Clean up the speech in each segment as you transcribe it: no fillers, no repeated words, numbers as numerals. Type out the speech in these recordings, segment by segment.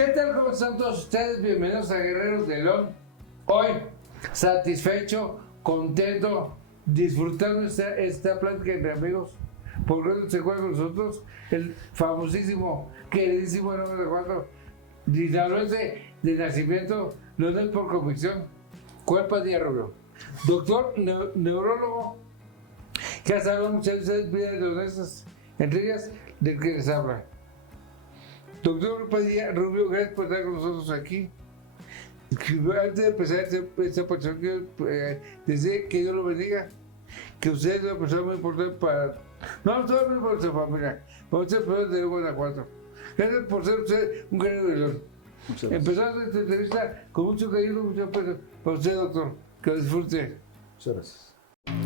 ¿Qué tal? ¿Cómo están todos ustedes? Bienvenidos a Guerreros de León. Hoy, satisfecho, contento, disfrutando esta plática entre amigos. Por eso se juega con nosotros el famosísimo, queridísimo hermano de Juan, dinaloense de nacimiento, Leonel por convicción, Cuerpa Díaz Rubio. Doctor, neurólogo, que ha sabido muchas veces vidas leonesas, entre ellas del que les habla. Doctor Padilla Rubio, gracias por estar con nosotros aquí. Antes de empezar esta pasión, deseo que Dios lo bendiga, que usted es una persona muy importante para, no solo para su familia, para muchas personas de Guanajuato. Gracias por ser usted un guerrero de León. Empezamos esta entrevista con mucho cariño, mucho aprecio para usted, doctor. Que lo disfrute. Muchas gracias.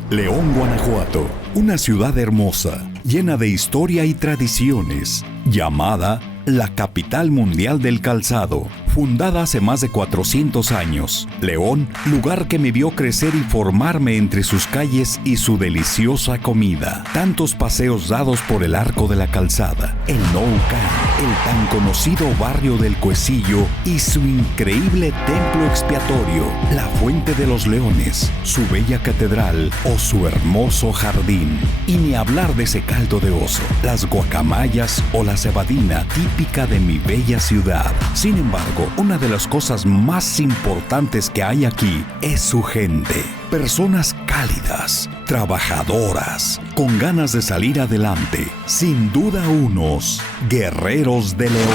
León, Guanajuato, una ciudad hermosa, llena de historia y tradiciones, llamada la capital mundial del calzado. Fundada hace más de 400 años, León, lugar que me vio crecer y formarme entre sus calles y su deliciosa comida. Tantos paseos dados por el Arco de la Calzada, el Nou-Can, el tan conocido barrio del Cuecillo y su increíble templo expiatorio, la Fuente de los Leones, su bella catedral o su hermoso jardín. Y ni hablar de ese caldo de oso, las guacamayas o la cebadina típica de mi bella ciudad. Sin embargo, una de las cosas más importantes que hay aquí es su gente. Personas cálidas, trabajadoras, con ganas de salir adelante. Sin duda unos guerreros de León.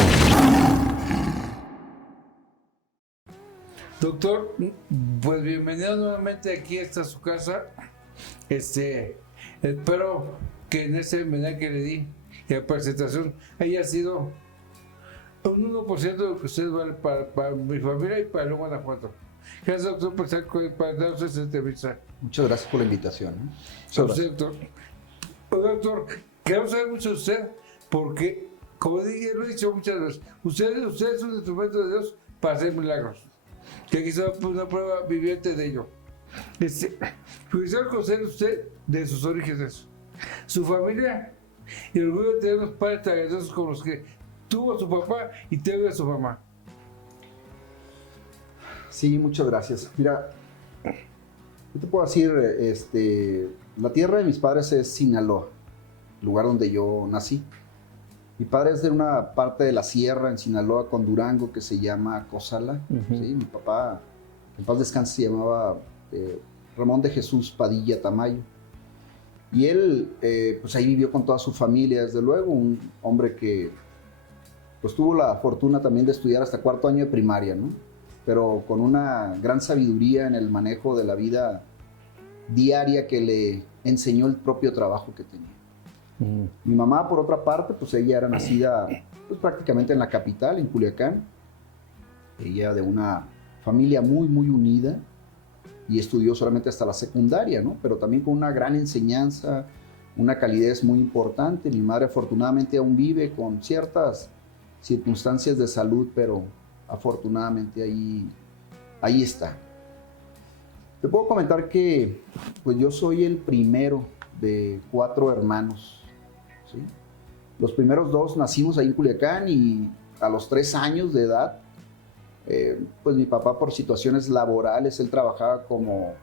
Doctor, pues bienvenido nuevamente aquí a su casa. Espero que en ese homenaje que le di, la presentación, haya sido un 1% de lo que usted vale para mi familia y para el Guanajuato. Gracias, doctor, por estar para darnos esta entrevista. Muchas gracias por la invitación. Doctor, doctor, queremos saber mucho de usted, porque, como dije, lo he dicho muchas veces, usted es un instrumento de Dios para hacer milagros. Que quizá una prueba viviente de ello. Quisiera conocer usted de sus orígenes, su familia y el orgullo de tener unos padres tan grandiosos como los que tuvo su papá y tuvo su mamá. Sí, muchas gracias. Mira, yo te puedo decir, la tierra de mis padres es Sinaloa, lugar donde yo nací. Mi padre es de una parte de la sierra en Sinaloa con Durango que se llama Cozala. ¿Sí? Mi papá, en paz descanse, se llamaba Ramón de Jesús Padilla Tamayo. Y él, pues ahí vivió con toda su familia, desde luego, un hombre que pues tuvo la fortuna también de estudiar hasta cuarto año de primaria, ¿no? Pero con una gran sabiduría en el manejo de la vida diaria que le enseñó el propio trabajo que tenía. Mi mamá, por otra parte, pues ella era nacida pues, prácticamente en la capital, en Culiacán. Ella de una familia muy, muy unida y estudió solamente hasta la secundaria, ¿no? Pero también con una gran enseñanza, una calidez muy importante. Mi madre afortunadamente aún vive con ciertas circunstancias de salud, pero afortunadamente ahí está. Te puedo comentar que pues yo soy el primero de 4 hermanos. ¿Sí? Los primeros 2 nacimos ahí en Culiacán y a los 3 años de edad, pues mi papá por situaciones laborales, él trabajaba como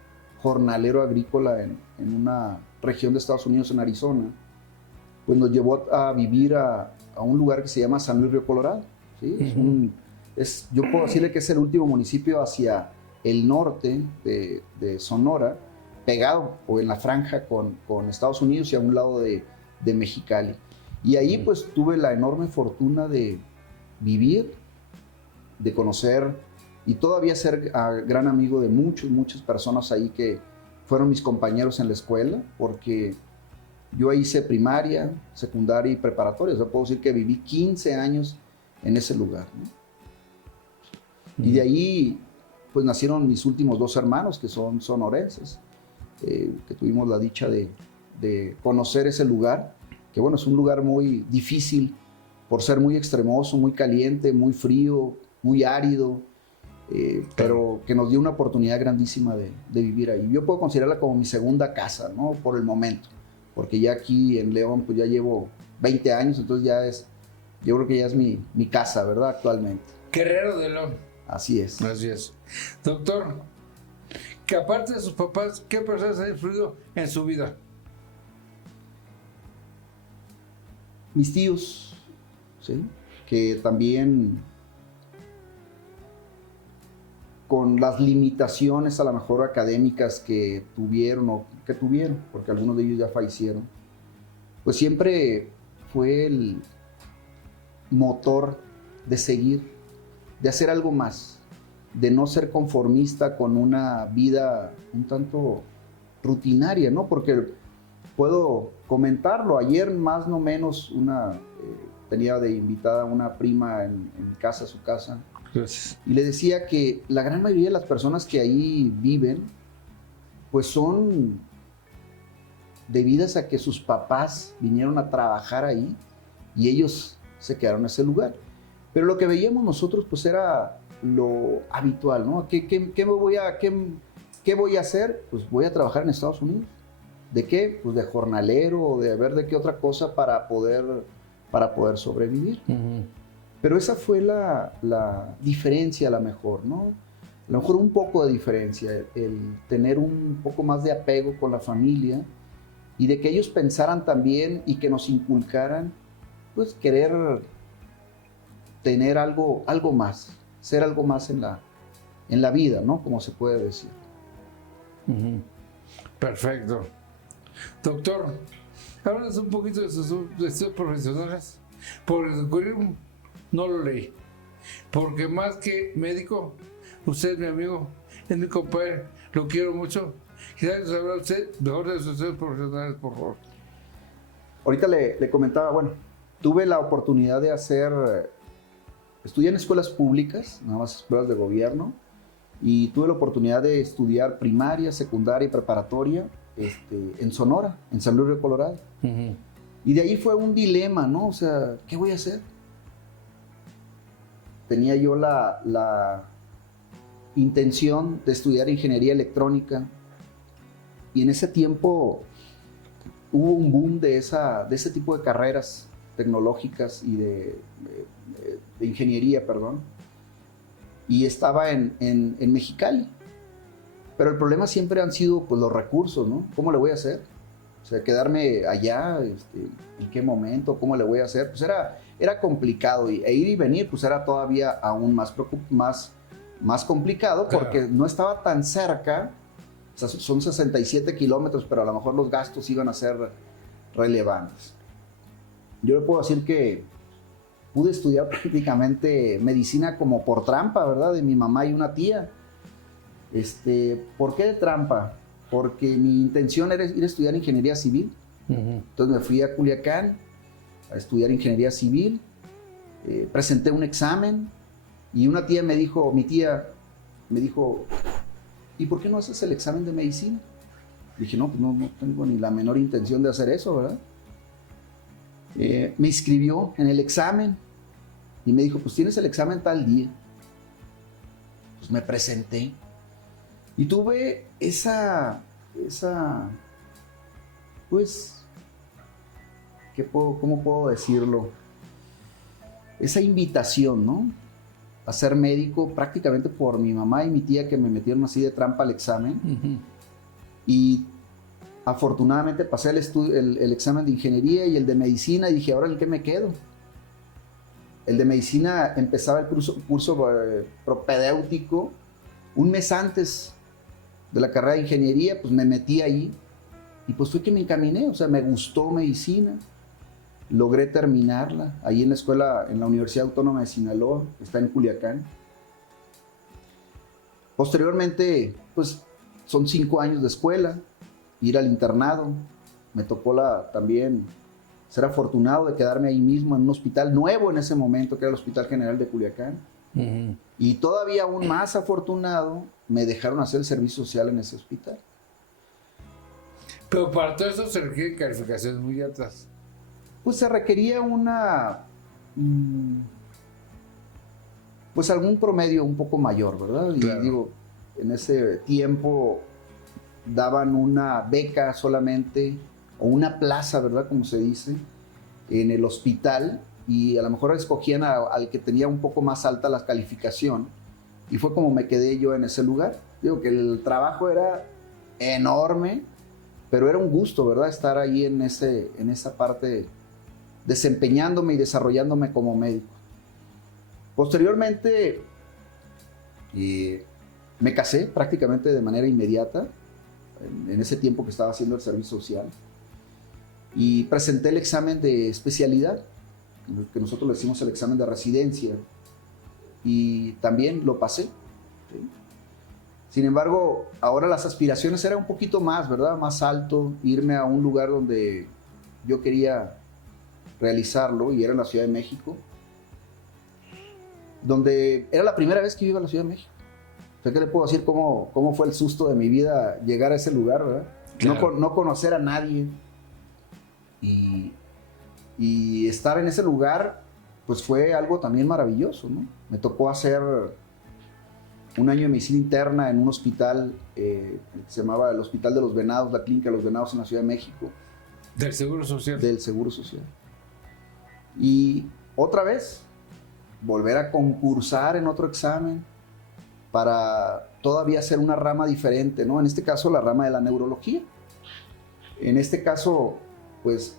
jornalero agrícola en una región de Estados Unidos, en Arizona, pues nos llevó a vivir a un lugar que se llama San Luis Río Colorado. ¿Sí? Yo puedo decirle que es el último municipio hacia el norte de Sonora, pegado o en la franja con Estados Unidos y a un lado de Mexicali. Y ahí pues tuve la enorme fortuna de vivir, de conocer y todavía ser gran amigo de muchas personas ahí que fueron mis compañeros en la escuela, porque yo ahí hice primaria, secundaria y preparatoria. O sea, puedo decir que viví 15 años en ese lugar, ¿no? Y de ahí pues nacieron mis últimos 2 hermanos que son sonorenses, que tuvimos la dicha de conocer ese lugar, que bueno, es un lugar muy difícil por ser muy extremoso, muy caliente, muy frío, muy árido, pero que nos dio una oportunidad grandísima de vivir ahí. Yo puedo considerarla como mi segunda casa, ¿no? Por el momento, porque ya aquí en León pues ya llevo 20 años, entonces yo creo que ya es mi casa, ¿verdad? Actualmente. Guerrero de León. Así es. Así es. Doctor, que aparte de sus papás, ¿qué personas han influido en su vida? Mis tíos, ¿sí? Que también con las limitaciones a lo mejor académicas que tuvieron, porque algunos de ellos ya fallecieron, pues siempre fue el motor de seguir, de hacer algo más, de no ser conformista con una vida un tanto rutinaria, ¿no? Porque puedo comentarlo, ayer más o menos tenía de invitada a una prima en casa, a su casa, Gracias. y le decía que la gran mayoría de las personas que ahí viven, pues son debidas a que sus papás vinieron a trabajar ahí y ellos se quedaron en ese lugar. Pero lo que veíamos nosotros pues era lo habitual, ¿no? ¿Qué voy a hacer? Pues voy a trabajar en Estados Unidos. ¿De qué? Pues de jornalero o de ver de qué otra cosa para poder sobrevivir. Uh-huh. Pero esa fue la diferencia a lo mejor, ¿no? A lo mejor un poco de diferencia, el tener un poco más de apego con la familia y de que ellos pensaran también y que nos inculcaran, pues querer tener algo más, ser algo más en la vida, ¿no? Como se puede decir. Uh-huh. Perfecto. Doctor, háblanos un poquito de sus estudios profesionales. Por el currículum no lo leí. Porque más que médico, usted es mi amigo, es mi compadre, lo quiero mucho. Quisiera saber usted mejor de sus estudios profesionales, por favor. Ahorita le comentaba, bueno, tuve la oportunidad de estudié en escuelas públicas, nada más escuelas de gobierno, y tuve la oportunidad de estudiar primaria, secundaria y preparatoria en Sonora, en San Luis Río Colorado. Uh-huh. Y de ahí fue un dilema, ¿no? O sea, ¿qué voy a hacer? Tenía yo la intención de estudiar ingeniería electrónica y en ese tiempo hubo un boom de ese tipo de carreras tecnológicas y de ingeniería, perdón, y estaba en Mexicali. Pero el problema siempre han sido pues, los recursos, ¿no? ¿Cómo le voy a hacer? O sea, quedarme allá, ¿en qué momento? ¿Cómo le voy a hacer? Pues era complicado e ir y venir pues era todavía aún más complicado porque claro, no estaba tan cerca. O sea, son 67 kilómetros, pero a lo mejor los gastos iban a ser relevantes. Yo le puedo decir que pude estudiar prácticamente medicina como por trampa, ¿verdad? De mi mamá y una tía. ¿Por qué de trampa? Porque mi intención era ir a estudiar ingeniería civil. Uh-huh. Entonces me fui a Culiacán a estudiar ingeniería civil, presenté un examen y una tía mi tía me dijo, ¿y por qué no haces el examen de medicina? Dije, no, pues no tengo ni la menor intención de hacer eso, ¿verdad? Me inscribió en el examen y me dijo, pues tienes el examen tal día. Pues me presenté y tuve pues, ¿cómo puedo decirlo? Esa invitación, ¿no? A ser médico prácticamente por mi mamá y mi tía que me metieron así de trampa al examen. Uh-huh. Y afortunadamente pasé el examen de ingeniería y el de medicina y dije, ¿ahora en qué me quedo? El de medicina empezaba el curso propedéutico un mes antes de la carrera de ingeniería, pues me metí ahí y pues fue que me encaminé, o sea, me gustó medicina, logré terminarla ahí en la escuela, en la Universidad Autónoma de Sinaloa, que está en Culiacán. Posteriormente, pues son 5 años de escuela, ir al internado, me tocó también ser afortunado de quedarme ahí mismo en un hospital nuevo en ese momento, que era el Hospital General de Culiacán. Uh-huh. Y todavía aún más afortunado, me dejaron hacer el servicio social en ese hospital. Pero para todo eso se requieren calificaciones muy altas. Pues se requería pues algún promedio un poco mayor, ¿verdad? Claro. Y digo, en ese tiempo daban una beca solamente, o una plaza, ¿verdad? Como se dice, en el hospital, y a lo mejor escogían al que tenía un poco más alta la calificación, y fue como me quedé yo en ese lugar. Digo que el trabajo era enorme, pero era un gusto, ¿verdad? Estar ahí en esa parte, desempeñándome y desarrollándome como médico. Posteriormente, me casé prácticamente de manera inmediata, en ese tiempo que estaba haciendo el servicio social, y presenté el examen de especialidad, que nosotros le decimos el examen de residencia, y también lo pasé, ¿sí? Sin embargo, ahora las aspiraciones eran un poquito más, ¿verdad? Más alto, irme a un lugar donde yo quería realizarlo, y era en la Ciudad de México, donde era la primera vez que iba a la Ciudad de México. O sea, ¿qué le puedo decir? ¿Cómo fue el susto de mi vida llegar a ese lugar, ¿verdad? Claro. No conocer a nadie. Y estar en ese lugar, pues fue algo también maravilloso, ¿no? Me tocó hacer un año de medicina interna en un hospital que se llamaba el Hospital de los Venados, la Clínica de los Venados en la Ciudad de México. ¿Del Seguro Social? Del Seguro Social. Y otra vez, volver a concursar en otro examen para todavía hacer una rama diferente, ¿no? En este caso, la rama de la neurología. En este caso, pues,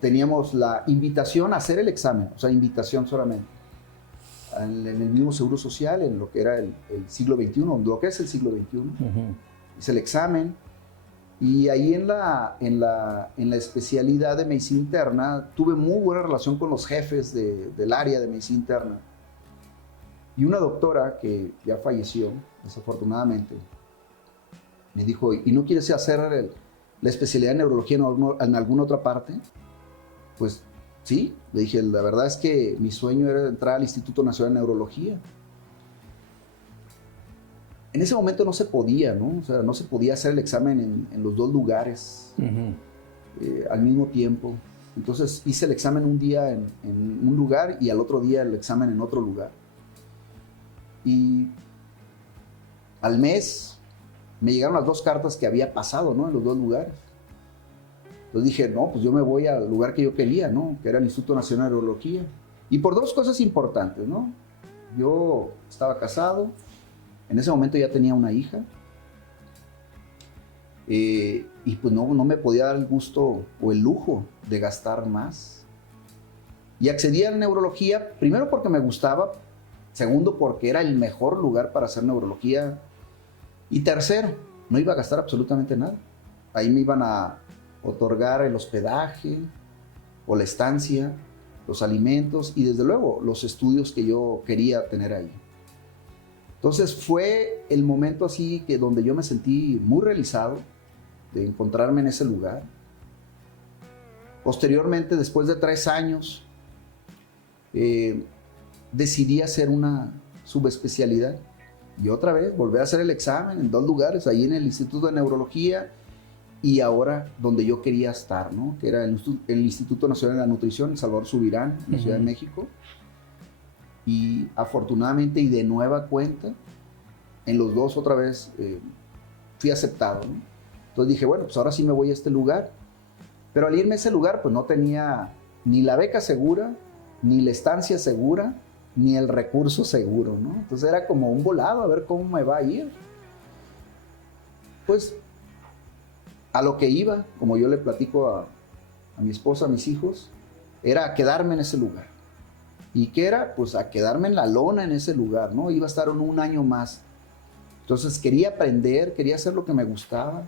teníamos la invitación a hacer el examen, o sea, invitación solamente, en el mismo Seguro Social, en lo que era el siglo XXI, lo que es el siglo XXI. Hice el examen, y ahí en la especialidad de medicina interna tuve muy buena relación con los jefes del área de medicina interna. Y una doctora que ya falleció, desafortunadamente, me dijo, ¿y no quieres hacer la especialidad de neurología en alguna otra parte? Pues sí, le dije, la verdad es que mi sueño era entrar al Instituto Nacional de Neurología. En ese momento no se podía, ¿no? O sea, no se podía hacer el examen en los dos lugares al mismo tiempo. Entonces hice el examen un día en un lugar y al otro día el examen en otro lugar. Y al mes me llegaron las dos cartas que había pasado, ¿no? En los dos lugares. Entonces dije, no, pues yo me voy al lugar que yo quería, ¿no? Que era el Instituto Nacional de Neurología. Y por dos cosas importantes, ¿no? Yo estaba casado, en ese momento ya tenía una hija, y pues no me podía dar el gusto o el lujo de gastar más. Y accedí a la neurología, primero porque me gustaba, segundo porque era el mejor lugar para hacer neurología, y tercero, no iba a gastar absolutamente nada. Ahí me iban a otorgar el hospedaje o la estancia, los alimentos y desde luego los estudios que yo quería tener ahí. Entonces fue el momento así que donde yo me sentí muy realizado de encontrarme en ese lugar. Posteriormente, después de 3 años, decidí hacer una subespecialidad y otra vez volver a hacer el examen en 2 lugares, ahí en el Instituto de Neurología y ahora donde yo quería estar, ¿no? Que era el Instituto Nacional de la Nutrición, en Salvador Subirán, en la Ciudad de México. Y afortunadamente y de nueva cuenta, en los dos otra vez fui aceptado, ¿no? Entonces dije, bueno, pues ahora sí me voy a este lugar. Pero al irme a ese lugar, pues no tenía ni la beca segura, ni la estancia segura, ni el recurso seguro, ¿no? Entonces era como un volado, a ver cómo me va a ir. Pues a lo que iba, como yo le platico a mi esposa, a mis hijos, era a quedarme en ese lugar. ¿Y qué era? Pues a quedarme en la lona en ese lugar, ¿no? Iba a estar un año más. Entonces quería aprender, quería hacer lo que me gustaba.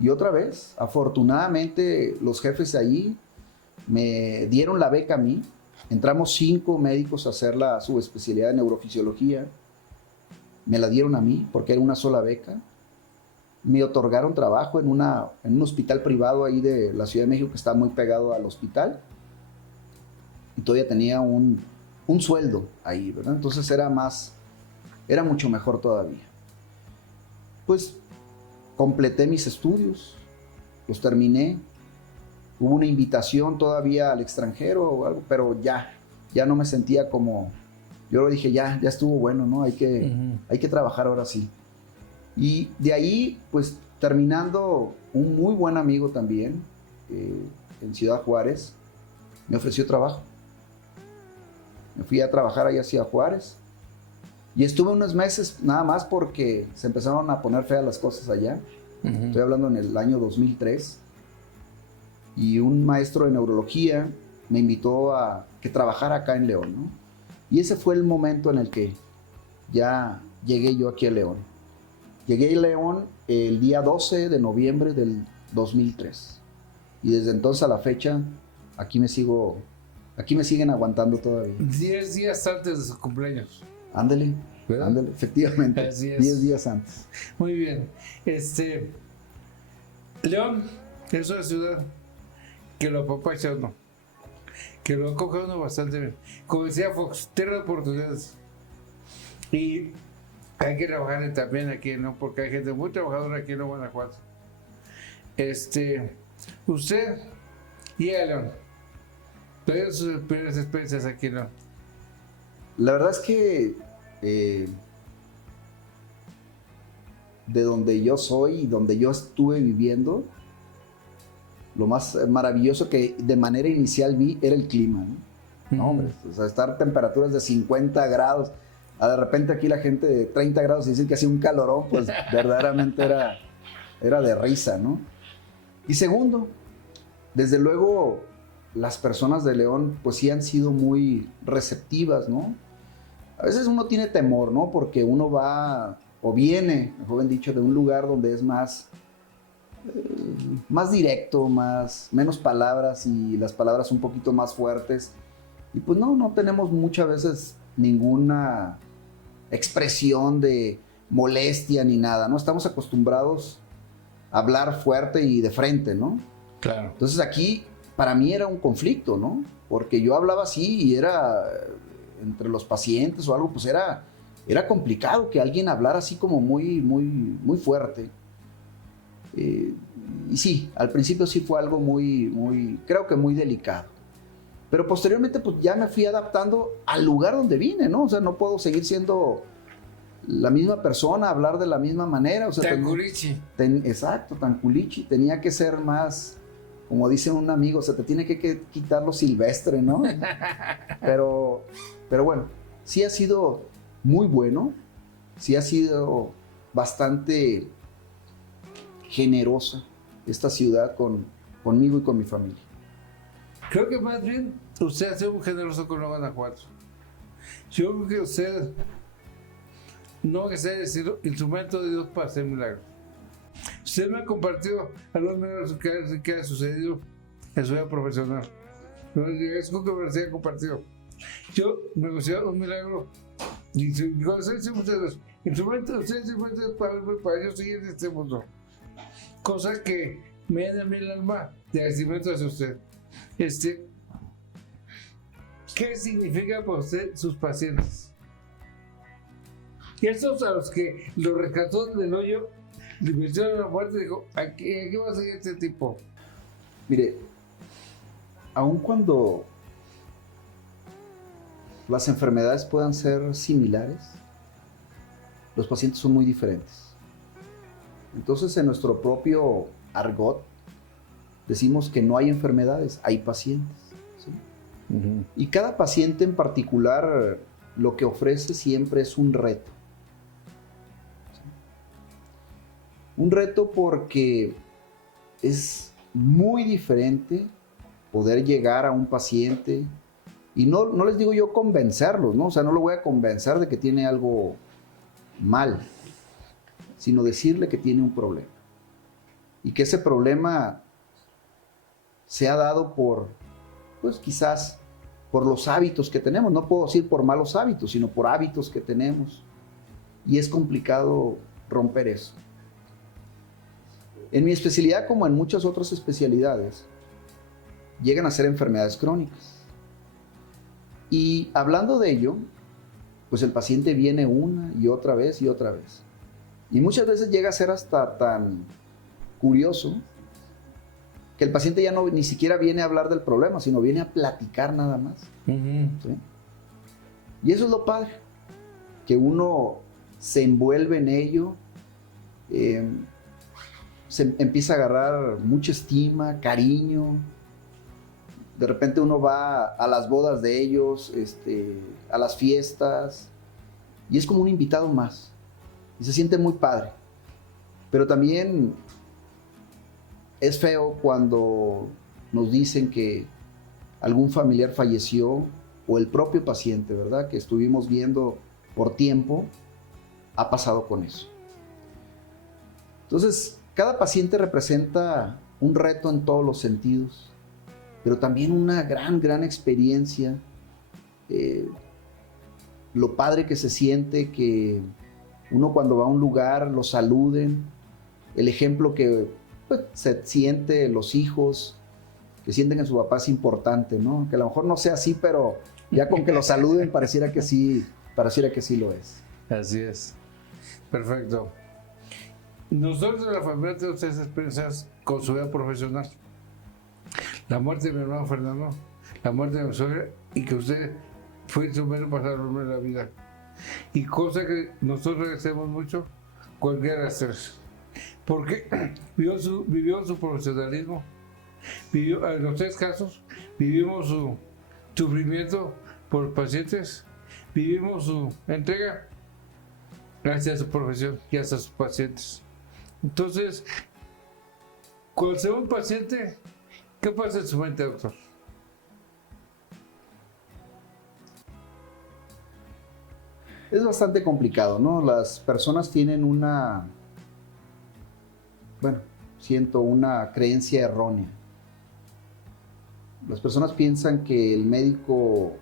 Y otra vez, afortunadamente, los jefes de allí me dieron la beca a mí. Entramos 5 médicos a hacer la subespecialidad de neurofisiología. Me la dieron a mí porque era una sola beca. Me otorgaron trabajo en un hospital privado ahí de la Ciudad de México que está muy pegado al hospital. Y todavía tenía un sueldo ahí, ¿verdad? Entonces era mucho mejor todavía. Pues completé mis estudios, los terminé. Hubo una invitación todavía al extranjero o algo, pero ya no me sentía como... Yo lo dije, ya estuvo bueno, ¿no? Hay que trabajar ahora sí. Y de ahí, pues terminando, un muy buen amigo también, en Ciudad Juárez, me ofreció trabajo. Me fui a trabajar allá hacia Juárez. Y estuve unos meses nada más porque se empezaron a poner feas las cosas allá. Estoy hablando en el año 2003. Y un maestro de neurología me invitó a que trabajara acá en León, ¿no? Y ese fue el momento en el que ya llegué yo aquí a León. Llegué a León el día 12 de noviembre del 2003. Y desde entonces a la fecha, aquí me siguen aguantando todavía. 10 días antes de su cumpleaños. Ándale, ¿verdad? ándale, efectivamente. Así es. 10 días antes. Muy bien. León es una ciudad que lo apapacha uno, que lo acoge uno bastante bien. Como decía Fox, tierra de oportunidades. Y hay que trabajar también aquí, ¿no? Porque hay gente muy trabajadora aquí en Guanajuato. Usted y León, todas sus primeras experiencias aquí, ¿no? La verdad es que de donde yo soy y donde yo estuve viviendo, lo más maravilloso que de manera inicial vi era el clima, ¿no? No, hombre, o sea, estar a temperaturas de 50 grados, de repente aquí la gente de 30 grados y decir que hacía un calorón, pues verdaderamente era de risa, ¿no? Y segundo, desde luego las personas de León pues sí han sido muy receptivas, ¿no? A veces uno tiene temor, ¿no? Porque uno va o viene, mejor bien dicho, de un lugar donde es más directo, menos palabras y las palabras un poquito más fuertes. Y pues no tenemos muchas veces ninguna expresión de molestia ni nada, ¿no? Estamos acostumbrados a hablar fuerte y de frente, ¿no? Claro. Entonces aquí para mí era un conflicto, ¿no? Porque yo hablaba así y era entre los pacientes o algo, pues era complicado que alguien hablara así como muy fuerte. Y sí, al principio sí fue algo creo que muy delicado. Pero posteriormente pues ya me fui adaptando al lugar donde vine, ¿no? O sea, no puedo seguir siendo la misma persona, hablar de la misma manera. O sea, Tanculichi. Exacto, Tanculichi. Tenía que ser más, como dice un amigo, o sea, te tiene que quitar lo silvestre, ¿no? Pero bueno, sí ha sido muy bueno, sí ha sido bastante generosa esta ciudad conmigo y con mi familia. Creo que más bien usted ha sido muy generoso con Guanajuato. Yo creo que usted no que sea decir instrumento de Dios para hacer milagros. Usted me ha compartido algunos milagros que ha sucedido en su vida profesional. Es como que me decía compartido. Yo me considero un milagro. Y cuando usted dice ustedes, instrumento para yo seguir en este mundo. Cosa que me llena a mí el alma de agradecimiento hacia usted. ¿Qué significa para usted sus pacientes? Y estos a los que lo rescató del hoyo, le metieron a la muerte y dijo, ¿a qué va a seguir este tipo? Mire, aun cuando las enfermedades puedan ser similares, los pacientes son muy diferentes. Entonces, en nuestro propio argot, decimos que no hay enfermedades, hay pacientes. ¿Sí? Uh-huh. Y cada paciente en particular lo que ofrece siempre es un reto. ¿Sí? Un reto porque es muy diferente poder llegar a un paciente y no les digo yo convencerlos, ¿no? O sea, no lo voy a convencer de que tiene algo mal, sino decirle que tiene un problema. Y que ese problema se ha dado pues quizás por los hábitos que tenemos. No puedo decir por malos hábitos, sino por hábitos que tenemos. Y es complicado romper eso. En mi especialidad, como en muchas otras especialidades, llegan a ser enfermedades crónicas. Y hablando de ello, pues el paciente viene una y otra vez y otra vez. Y muchas veces llega a ser hasta tan curioso que el paciente ya ni siquiera viene a hablar del problema, sino viene a platicar nada más. Uh-huh. ¿Sí? Y eso es lo padre, que uno se envuelve en ello, se empieza a agarrar mucha estima, cariño, De repente uno va a las bodas de ellos, a las fiestas, y es como un invitado más. Y se siente muy padre. Pero también es feo cuando nos dicen que algún familiar falleció o el propio paciente, ¿verdad? Que estuvimos viendo por tiempo, ha pasado con eso. Entonces, cada paciente representa un reto en todos los sentidos, pero también una gran experiencia. Lo padre que se siente que uno cuando va a un lugar lo saluden, el ejemplo que pues, se siente los hijos, que sienten que su papá es importante, ¿no? Que a lo mejor no sea así, pero ya con que lo saluden pareciera que sí lo es. Así es. Perfecto. Nosotros en la familia tenemos esas experiencias con su vida profesional. La muerte de mi hermano Fernando, la muerte de mi suegra, y que usted fue su menos pasado en la vida. Y cosa que nosotros agradecemos mucho, cualquiera de las tres. Porque vivió su profesionalismo, en los tres casos, vivimos su sufrimiento por los pacientes, vivimos su entrega hacia su profesión y hacia sus pacientes. Entonces, cuando se va un paciente, ¿qué pasa en su mente, doctor? Es bastante complicado, ¿no? Las personas tienen siento una creencia errónea. Las personas piensan que el médico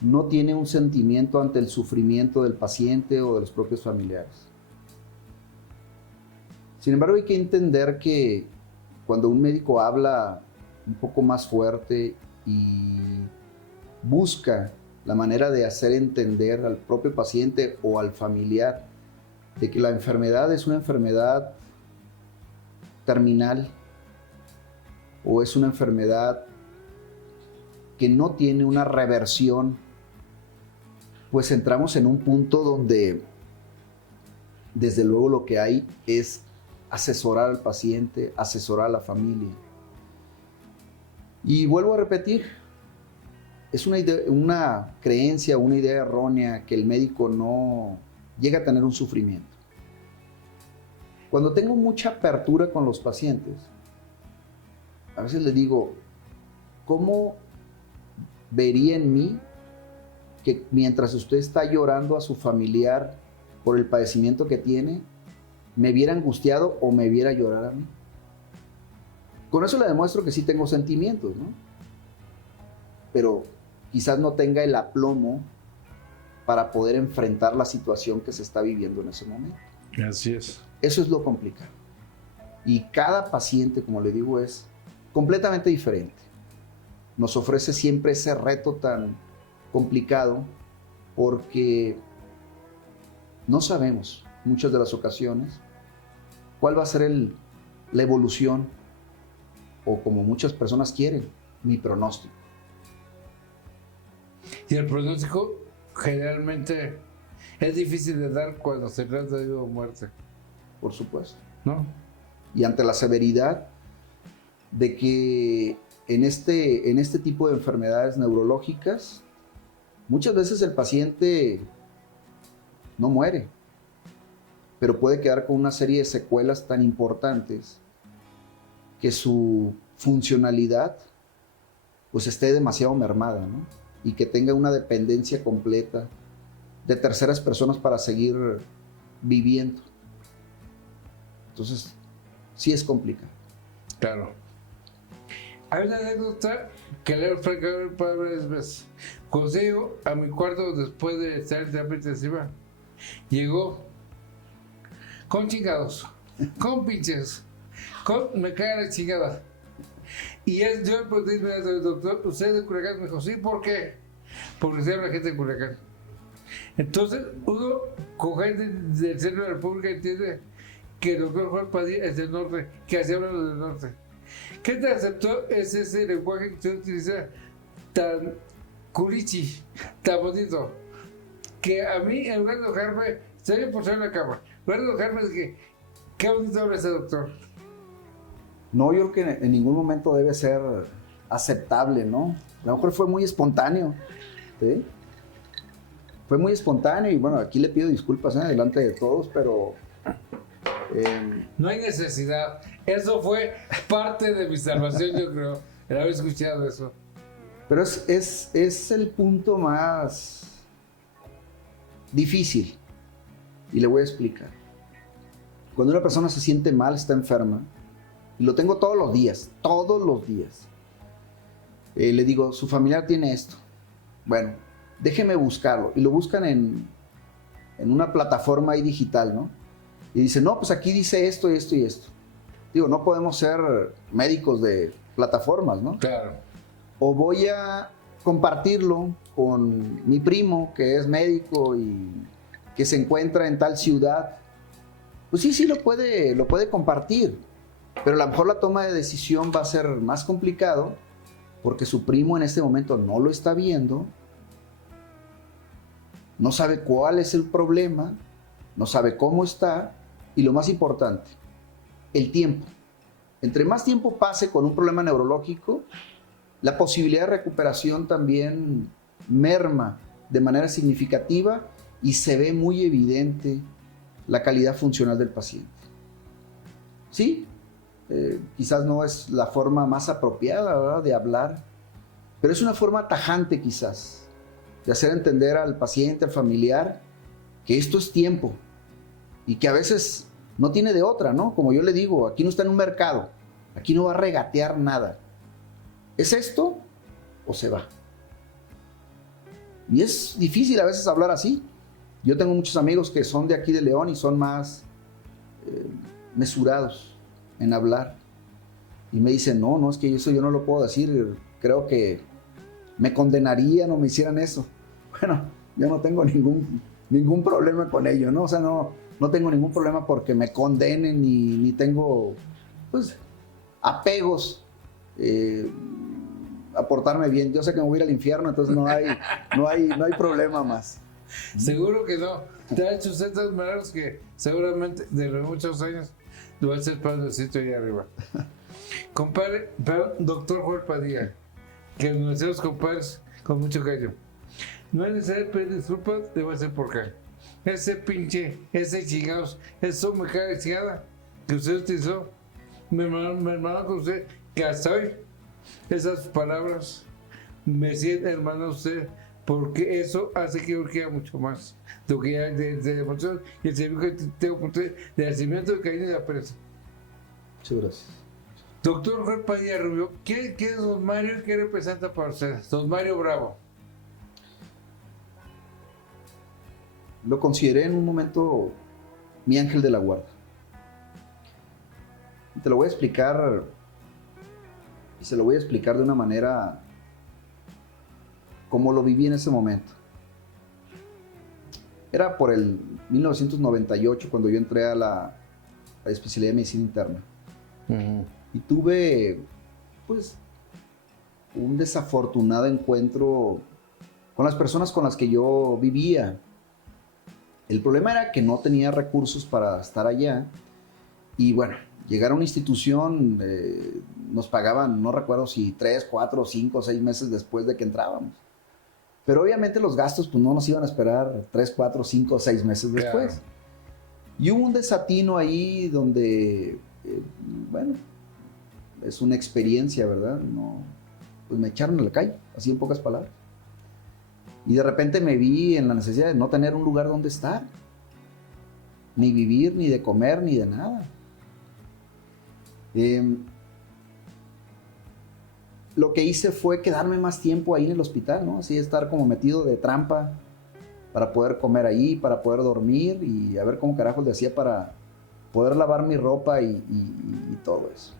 no tiene un sentimiento ante el sufrimiento del paciente o de los propios familiares. Sin embargo, hay que entender que cuando un médico habla un poco más fuerte y busca la manera de hacer entender al propio paciente o al familiar de que la enfermedad es una enfermedad terminal o es una enfermedad que no tiene una reversión, pues entramos en un punto donde desde luego lo que hay es asesorar al paciente, asesorar a la familia. Y vuelvo a repetir, es una creencia, una idea errónea que el médico no llega a tener un sufrimiento. Cuando tengo mucha apertura con los pacientes, a veces les digo, ¿cómo vería en mí que mientras usted está llorando a su familiar por el padecimiento que tiene, me viera angustiado o me viera llorar a mí? Con eso le demuestro que sí tengo sentimientos, ¿no? Pero quizás no tenga el aplomo para poder enfrentar la situación que se está viviendo en ese momento. Así es. Eso es lo complicado. Y cada paciente, como le digo, es completamente diferente. Nos ofrece siempre ese reto tan complicado porque no sabemos, muchas de las ocasiones, cuál va a ser la evolución o, como muchas personas quieren, mi pronóstico. Y el pronóstico generalmente es difícil de dar cuando se trata de vida o muerte. Por supuesto. ¿No? Y ante la severidad de que en este tipo de enfermedades neurológicas, muchas veces el paciente no muere, pero puede quedar con una serie de secuelas tan importantes que su funcionalidad pues esté demasiado mermada, ¿no? Y que tenga una dependencia completa de terceras personas para seguir viviendo. Entonces, sí es complicado. Claro. Hay una anécdota que le he explicado varias veces. Cuando llego a mi cuarto después de estar en terapia intensiva, llegó con chingados, con pinches, me cae la chingada. Y yo le pregunté al doctor, ¿usted es de Culiacán? Me dijo, sí, ¿por qué? Porque se habla gente de Culiacán. Entonces, uno con gente del centro de la República entiende que el doctor Juan Padilla es del norte, que así hablan los del norte. ¿Qué te aceptó es ese lenguaje que usted utiliza tan culichi, tan bonito? Que a mí, en lugar de enojarme, sería por salir a la cama. En lugar de enojarme, dije, qué bonito habla ese doctor. No, yo creo que en ningún momento debe ser aceptable, ¿no? A lo mejor fue muy espontáneo, ¿sí? Fue muy espontáneo y bueno, aquí le pido disculpas delante de todos, pero... no hay necesidad. Eso fue parte de mi salvación, yo creo, el haber escuchado eso. Pero es el punto más difícil y le voy a explicar. Cuando una persona se siente mal, está enferma, y lo tengo todos los días, le digo, su familiar tiene esto. Bueno, déjeme buscarlo. Y lo buscan en una plataforma ahí digital, ¿no? Y dice, no, pues aquí dice esto, esto y esto. Digo, no podemos ser médicos de plataformas, ¿no? Claro. O voy a compartirlo con mi primo, que es médico y que se encuentra en tal ciudad. Pues sí, lo puede compartir. Pero a lo mejor la toma de decisión va a ser más complicado porque su primo en este momento no lo está viendo, no sabe cuál es el problema, no sabe cómo está y lo más importante, el tiempo. Entre más tiempo pase con un problema neurológico, la posibilidad de recuperación también merma de manera significativa y se ve muy evidente la calidad funcional del paciente. Sí, quizás no es la forma más apropiada, ¿verdad?, de hablar, pero es una forma tajante quizás de hacer entender al paciente, al familiar, que esto es tiempo y que a veces no tiene de otra, ¿no? Como yo le digo, aquí no está en un mercado, aquí no va a regatear nada. ¿Es esto o se va? Y es difícil a veces hablar así. Yo tengo muchos amigos que son de aquí de León y son más mesurados en hablar. Y me dicen, no, es que eso yo no lo puedo decir. Creo que me condenarían o me hicieran eso. Bueno, yo no tengo ningún problema con ello, ¿no? O sea, no tengo ningún problema porque me condenen ni tengo, pues, apegos a portarme bien. Yo sé que me voy a ir al infierno, entonces no hay problema más. Seguro que no. Te ha hecho tantas maneras que seguramente de los muchos años lo va a hacer padrecito ahí arriba. Compadre, pero doctor Joel Padilla, que nos decimos compadres con mucho cariño. No es necesario pedir disculpas, le voy a hacer por qué. Ese chingados, eso me cae chingada que usted utilizó. Me hermano con usted, que hasta hoy esas palabras me sienten hermano a usted, porque eso hace que yo quiera mucho más. Lo que ya de emoción y el servicio que tengo por usted, de nacimiento, de cariño y de aprecio. Muchas gracias. Doctor Joel Padilla Rubio, ¿quién es don Mario y qué representa para usted? Don Mario Bravo. Lo consideré en un momento mi ángel de la guarda. Y te lo voy a explicar, y se lo voy a explicar de una manera como lo viví en ese momento. Era por el 1998 cuando yo entré a la especialidad de medicina interna. Uh-huh. Y tuve, pues, un desafortunado encuentro con las personas con las que yo vivía. El problema era que no tenía recursos para estar allá. Y bueno, llegar a una institución, nos pagaban, no recuerdo si 3, 4, 5, 6 meses después de que entrábamos. Pero obviamente los gastos pues no nos iban a esperar 3, 4, 5, 6 meses después. Claro. Y hubo un desatino ahí donde, bueno, es una experiencia, ¿verdad? No, pues me echaron a la calle, así en pocas palabras. Y de repente me vi en la necesidad de no tener un lugar donde estar. Ni vivir, ni de comer, ni de nada. Lo que hice fue quedarme más tiempo ahí en el hospital, ¿no? Así estar como metido de trampa para poder comer ahí, para poder dormir y a ver cómo carajos le hacía para poder lavar mi ropa y todo eso.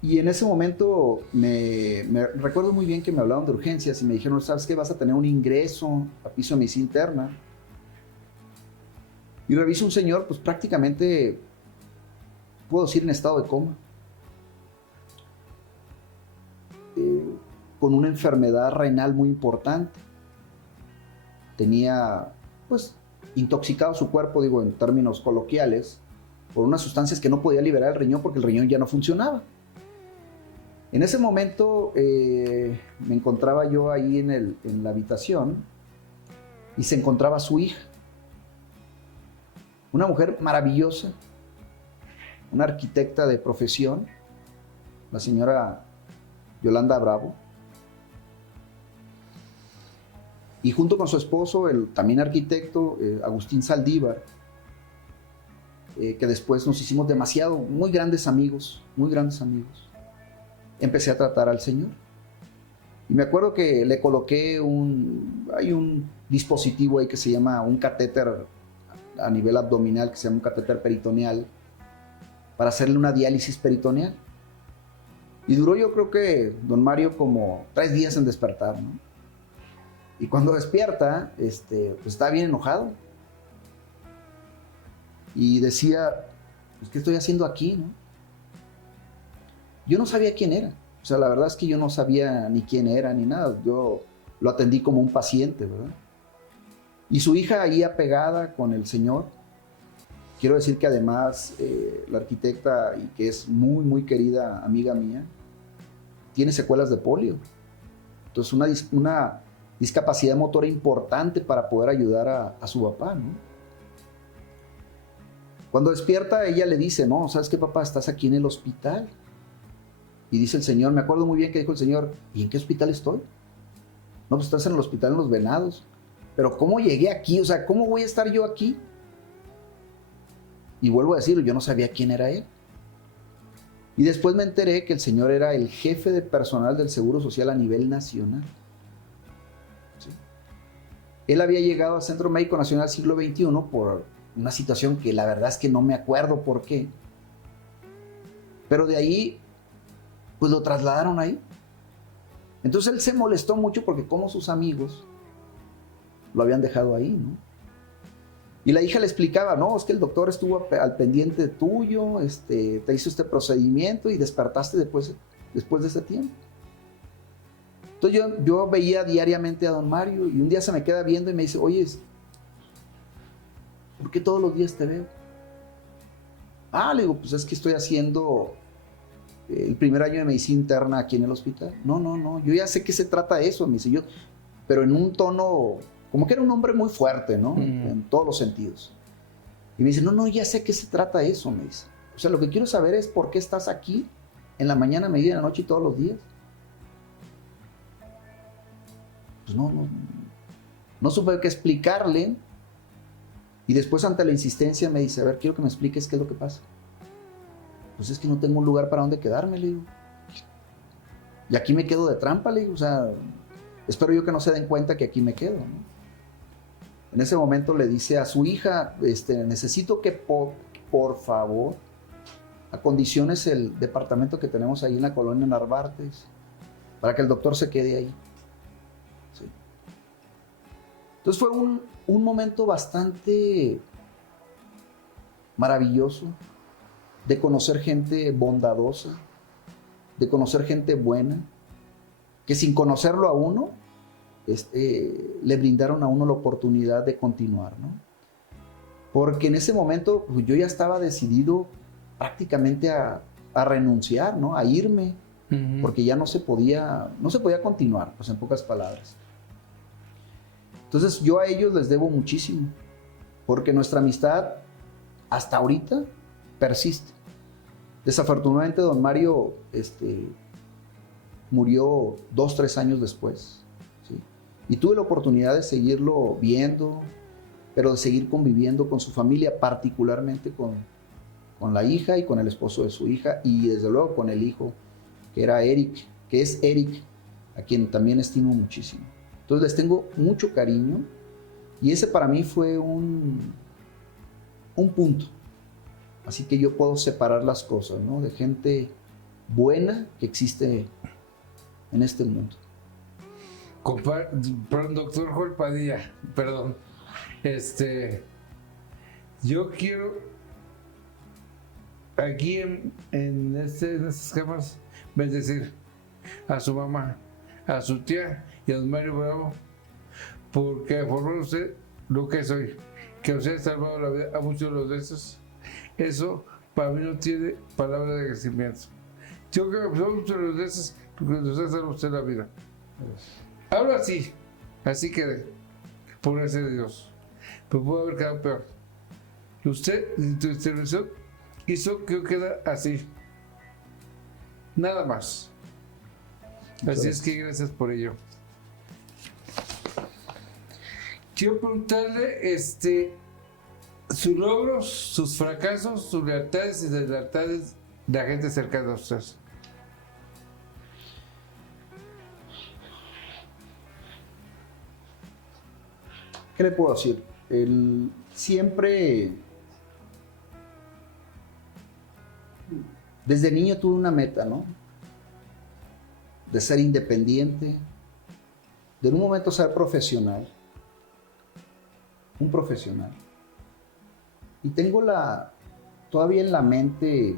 Y en ese momento me recuerdo muy bien que me hablaron de urgencias y me dijeron, ¿sabes qué? Vas a tener un ingreso a piso de medicina interna. Y reviso un señor, pues prácticamente, puedo decir, en estado de coma. Con una enfermedad renal muy importante. Tenía, pues, intoxicado su cuerpo, digo, en términos coloquiales, por unas sustancias que no podía liberar el riñón porque el riñón ya no funcionaba. En ese momento me encontraba yo ahí en la habitación y se encontraba su hija. Una mujer maravillosa, una arquitecta de profesión, la señora Yolanda Bravo. Y junto con su esposo, el también arquitecto, Agustín Saldívar, que después nos hicimos muy grandes amigos, empecé a tratar al Señor. Y me acuerdo que le coloqué hay un dispositivo ahí que se llama un catéter a nivel abdominal, que se llama un catéter peritoneal, para hacerle una diálisis peritoneal. Y duró, yo creo que, don Mario, como 3 días en despertar, ¿no? Y cuando despierta, pues está bien enojado. Y decía, pues, ¿qué estoy haciendo aquí, no? Yo no sabía quién era. O sea, la verdad es que yo no sabía ni quién era ni nada. Yo lo atendí como un paciente, ¿verdad? Y su hija ahí apegada con el Señor. Quiero decir que además la arquitecta, y que es muy, muy querida amiga mía, tiene secuelas de polio. Entonces una discapacidad motora importante para poder ayudar a su papá, ¿no? Cuando despierta, ella le dice, no, ¿sabes qué, papá? Estás aquí en el hospital. Y dice el Señor, me acuerdo muy bien que dijo el Señor, ¿y en qué hospital estoy? No, pues estás en el hospital en Los Venados. Pero ¿cómo llegué aquí? O sea, ¿cómo voy a estar yo aquí? Y vuelvo a decirlo, yo no sabía quién era él. Y después me enteré que el Señor era el jefe de personal del Seguro Social a nivel nacional. ¿Sí? Él había llegado al Centro Médico Nacional Siglo XXI por una situación que la verdad es que no me acuerdo por qué. Pero de ahí, pues lo trasladaron ahí. Entonces él se molestó mucho porque como sus amigos lo habían dejado ahí, ¿no? Y la hija le explicaba, no, es que el doctor estuvo al pendiente tuyo, te hizo este procedimiento y despertaste después de ese tiempo. Entonces yo veía diariamente a don Mario y un día se me queda viendo y me dice, oye, ¿por qué todos los días te veo? Le digo, pues es que estoy haciendo el primer año de medicina interna aquí en el hospital. No, yo ya sé que se trata de eso, me dice yo, pero en un tono, como que era un hombre muy fuerte, ¿no? En todos los sentidos. Y me dice, no, ya sé que se trata de eso, me dice. O sea, lo que quiero saber es por qué estás aquí en la mañana, mediodía, en la noche y todos los días. Pues no supe qué explicarle. Y después, ante la insistencia, me dice, a ver, quiero que me expliques qué es lo que pasa. Pues es que no tengo un lugar para donde quedarme, le digo. Y aquí me quedo de trampa, le digo. O sea, espero yo que no se den cuenta que aquí me quedo, ¿no? En ese momento le dice a su hija, necesito que por favor acondiciones el departamento que tenemos ahí en la colonia Narvartes para que el doctor se quede ahí. ¿Sí? Entonces fue un momento bastante maravilloso de conocer gente bondadosa, de conocer gente buena, que sin conocerlo a uno, le brindaron a uno la oportunidad de continuar, ¿no? Porque en ese momento pues, yo ya estaba decidido prácticamente a renunciar, ¿no? A irme, porque ya no se podía continuar, pues en pocas palabras. Entonces yo a ellos les debo muchísimo, porque nuestra amistad hasta ahorita persiste. Desafortunadamente don Mario murió 2-3 años después, ¿sí? Y tuve la oportunidad de seguirlo viendo, pero de seguir conviviendo con su familia, particularmente con la hija y con el esposo de su hija, y desde luego con el hijo, que es Eric, a quien también estimo muchísimo. Entonces les tengo mucho cariño, y ese para mí fue un punto. Así que yo puedo separar las cosas, ¿no? De gente buena que existe en este mundo. Doctor Joel Padilla, perdón. Yo quiero aquí en estas cámaras bendecir a su mamá, a su tía y a don Mario Bravo, porque formó usted lo que soy, que usted ha salvado la vida a muchos de los de estos. Eso para mí no tiene palabra de agradecimiento. Yo creo que son muchas las veces porque nos hace a usted la vida. Ahora sí, así quedé, por gracia de Dios. Pero pudo haber quedado peor. Usted, en tu intervención, hizo que yo quede así. Nada más. Así es que gracias por ello. Quiero preguntarle, sus logros, sus fracasos, sus lealtades y deslealtades de la gente cercana a usted. ¿Qué le puedo decir? Siempre, desde niño tuve una meta, ¿no? De ser independiente, de en un momento ser profesional, un profesional. Y tengo todavía en la mente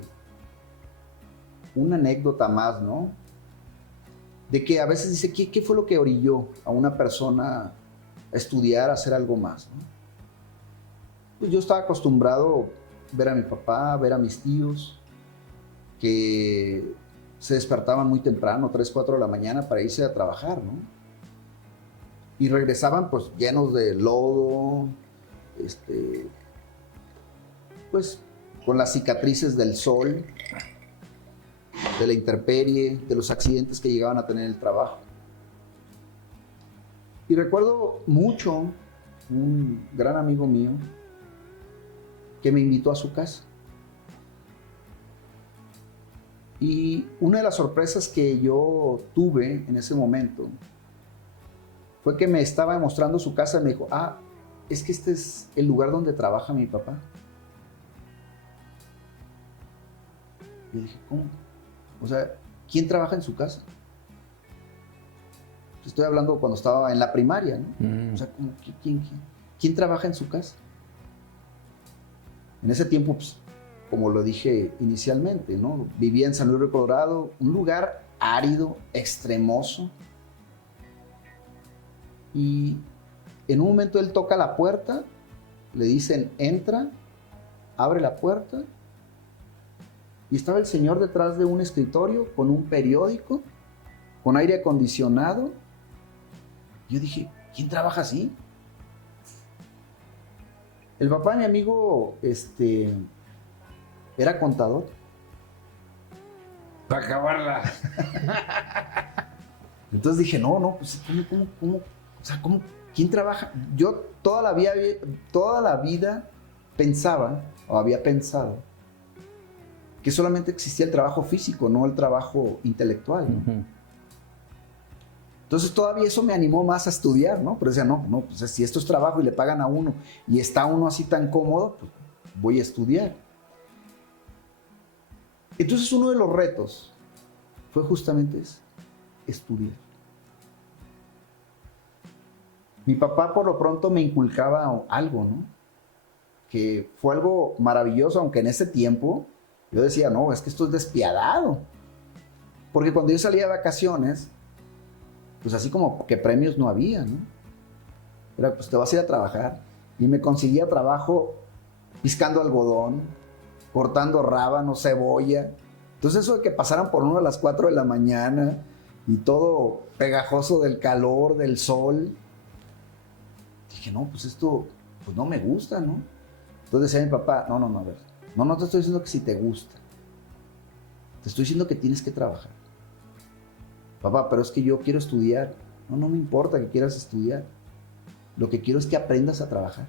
una anécdota más, ¿no? De que a veces dice, ¿qué fue lo que orilló a una persona a estudiar, a hacer algo más, ¿no? Pues yo estaba acostumbrado a ver a mi papá, a ver a mis tíos, que se despertaban muy temprano, 3, 4 de la mañana para irse a trabajar, ¿no? Y regresaban pues llenos de lodo, pues con las cicatrices del sol, de la intemperie, de los accidentes que llegaban a tener en el trabajo. Y recuerdo mucho un gran amigo mío que me invitó a su casa. Y una de las sorpresas que yo tuve en ese momento fue que me estaba mostrando su casa y me dijo, es que este es el lugar donde trabaja mi papá. Y yo dije, ¿cómo? O sea, ¿quién trabaja en su casa? Estoy hablando cuando estaba en la primaria, ¿no? O sea, ¿quién trabaja en su casa? En ese tiempo, pues, como lo dije inicialmente, ¿no? Vivía en San Luis Río Colorado, un lugar árido, extremoso. Y en un momento él toca la puerta, le dicen, entra, abre la puerta, y estaba el señor detrás de un escritorio con un periódico, con aire acondicionado. Yo dije, ¿quién trabaja así? El papá de mi amigo, era contador. Para acabarla. Entonces dije, no, pues, ¿cómo? O sea, ¿cómo? ¿Quién trabaja? Yo toda la vida pensaba, o había pensado, que solamente existía el trabajo físico, no el trabajo intelectual, ¿no? Uh-huh. Entonces todavía eso me animó más a estudiar, ¿no? Pero decía, no, pues si esto es trabajo y le pagan a uno y está uno así tan cómodo, pues voy a estudiar. Entonces uno de los retos fue justamente ese, estudiar. Mi papá por lo pronto me inculcaba algo, ¿no? Que fue algo maravilloso, aunque en ese tiempo yo decía, no, es que esto es despiadado. Porque cuando yo salía de vacaciones, pues así como que premios no había, ¿no? Era, pues te vas a ir a trabajar. Y me conseguía trabajo piscando algodón, cortando rábano, cebolla. Entonces eso de que pasaran por uno a las 4 de la mañana y todo pegajoso del calor, del sol. Dije, no, pues esto pues no me gusta, ¿no? Entonces decía mi papá, no, a ver. No te estoy diciendo que si te gusta. Te estoy diciendo que tienes que trabajar. Papá, pero es que yo quiero estudiar. No me importa que quieras estudiar. Lo que quiero es que aprendas a trabajar.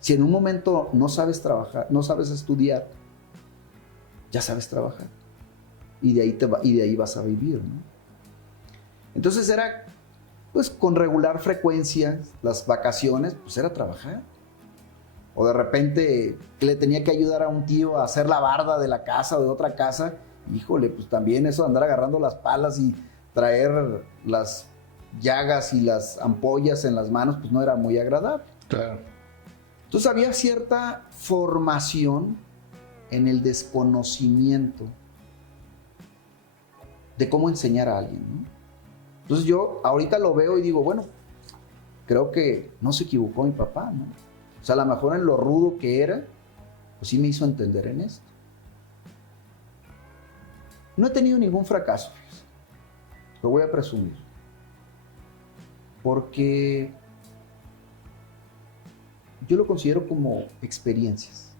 Si en un momento no sabes trabajar, no sabes estudiar, ya sabes trabajar. Y de ahí vas a vivir, ¿no? Entonces era, pues con regular frecuencia, las vacaciones, pues era trabajar. O de repente le tenía que ayudar a un tío a hacer la barda de la casa o de otra casa. Híjole, pues también eso de andar agarrando las palas y traer las llagas y las ampollas en las manos, pues no era muy agradable. Claro. Entonces había cierta formación en el desconocimiento de cómo enseñar a alguien, ¿no? Entonces yo ahorita lo veo y digo, bueno, creo que no se equivocó mi papá, ¿no? O sea, a lo mejor en lo rudo que era, pues sí me hizo entender en esto. No he tenido ningún fracaso, fíjese. Lo voy a presumir. Porque yo lo considero como experiencias.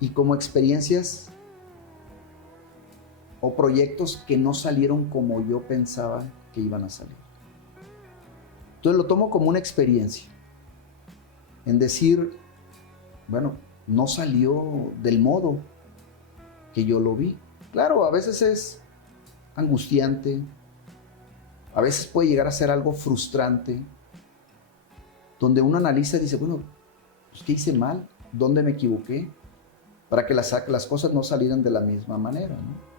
Y como experiencias o proyectos que no salieron como yo pensaba que iban a salir. Entonces lo tomo como una experiencia. En decir, bueno, no salió del modo que yo lo vi. Claro, a veces es angustiante, a veces puede llegar a ser algo frustrante, donde uno analiza y dice, bueno, pues, ¿qué hice mal? ¿Dónde me equivoqué? Para que las cosas no salieran de la misma manera, ¿no?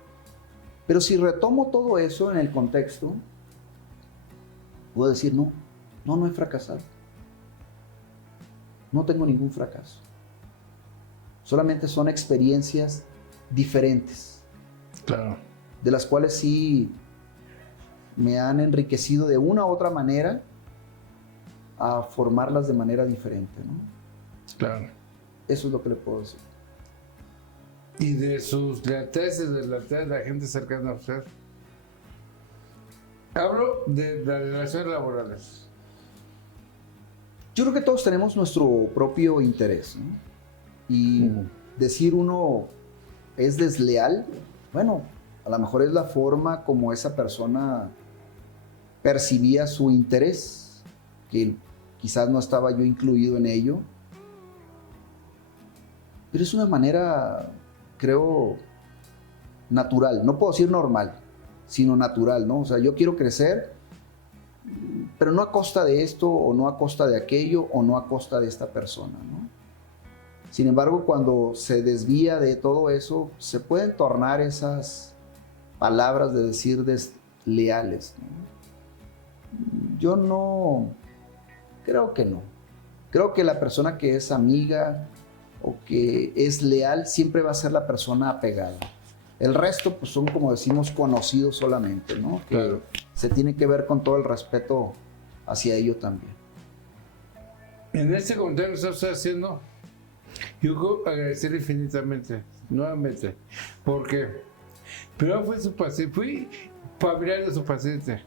Pero si retomo todo eso en el contexto, puedo decir, no he fracasado. No tengo ningún fracaso. Solamente son experiencias diferentes. Claro. De las cuales sí me han enriquecido de una u otra manera a formarlas de manera diferente, ¿no? Claro. Eso es lo que le puedo decir. Y de sus lealtades, de la gente cercana a usted. Hablo de las relaciones laborales. Yo creo que todos tenemos nuestro propio interés, ¿no? Y decir uno es desleal, bueno, a lo mejor es la forma como esa persona percibía su interés, que quizás no estaba yo incluido en ello, pero es una manera, creo, natural, no puedo decir normal, sino natural, ¿no? O sea, yo quiero crecer, pero no a costa de esto, o no a costa de aquello, o no a costa de esta persona, ¿no? Sin embargo, cuando se desvía de todo eso, se pueden tornar esas palabras de decir desleales, ¿no? Yo no, creo que no. Creo que la persona que es amiga o que es leal siempre va a ser la persona apegada. El resto, pues son, como decimos, conocidos solamente, ¿no? Que Claro. se tiene que ver con todo el respeto hacia ello también. En este comentario que está usted haciendo, yo quiero agradecerle infinitamente, nuevamente, porque primero fui su paciente, fui familiar de su paciente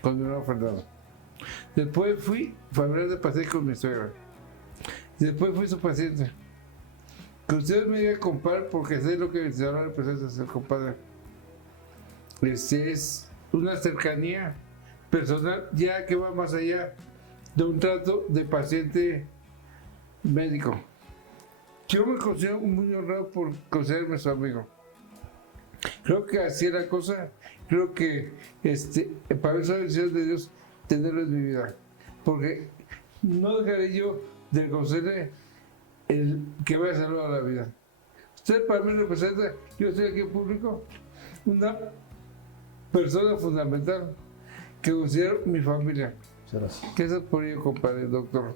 con mi hermano Fernando. Después fui familiar de paciente con mi suegra. Después fui su paciente. Que usted me diga compadre, porque sé lo que el señor le presenta ser compadre. Es una cercanía personal ya que va más allá de un trato de paciente médico. Yo me considero muy honrado por considerarme su amigo. Creo que así es la cosa. Creo que para mí es una bendición de Dios tenerlo en mi vida. Porque no dejaré yo de conocerle el que vaya a salvar la vida. Usted para mí representa, yo estoy aquí en público, una persona fundamental que considero mi familia. Muchas gracias. ¿Qué es por ello, compadre, doctor?